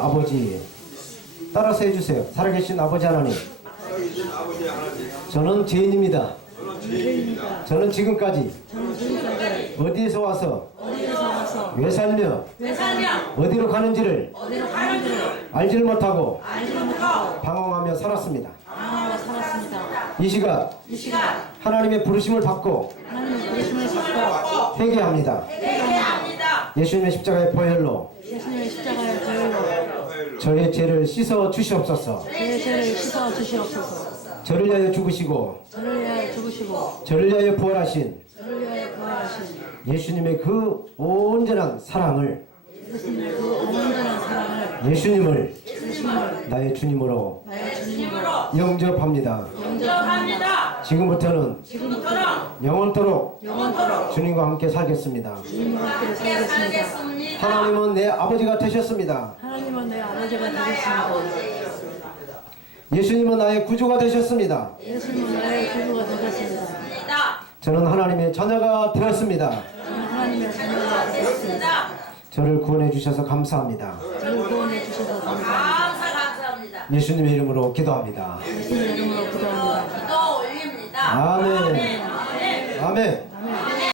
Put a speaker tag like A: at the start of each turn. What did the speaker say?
A: 아버지 따라서 해주세요. 살아계신 아버지 하나님 저는 죄인입니다.
B: 저는 죄인입니다.
A: 저는 지금까지 어디에서 와서 왜 살며 어디로 가는지를 알지를 못하고 방황하며 살았습니다. 이 시간 하나님의 부르심을 받고. 회개합니다. 예수님의 십자가의 보혈로
C: 예수님의 십자가의 보혈로
A: 저의 죄를 씻어 주시옵소서.
C: 제 죄를 씻어 주시옵소서.
A: 저를 위하여 죽으시고
C: 저를 위하여 죽으시고
A: 저를 위하여 부활하신
C: 저를 위하여 부활하신
A: 예수님의 그 온전한 사랑을
C: 예수님의 그 온전한 사랑을
A: 예수님을
C: 예수님을
A: 나의 주님으로
C: 나의 주님으로
A: 영접합니다.
C: 영접합니다.
A: 지금부터는
C: 지금부터는
A: 영원토록
C: 영원토록
A: 주님과 함께 살겠습니다.
C: 주님과 함께 살겠습니다.
A: 하나님은 내 아버지가 되셨습니다.
C: 하나님은 내 아버지가 되겠습니다.
A: 예수님은 나의 구주가 되셨습니다.
C: 예수님은 나의 구주가 되겠습니다.
A: 저는 하나님의 자녀가 되었습니다.
C: 저는 하나님의 자녀가 되었습니다.
A: 저를 구원해 주셔서 감사합니다.
C: 저를 구원해 주셔서 감사합니다.
D: 감사합니다.
A: 예수님의 이름으로 기도합니다.
C: 예수님의 이름으로 기도합니다.
D: 올립니다.
A: 아멘. 아멘.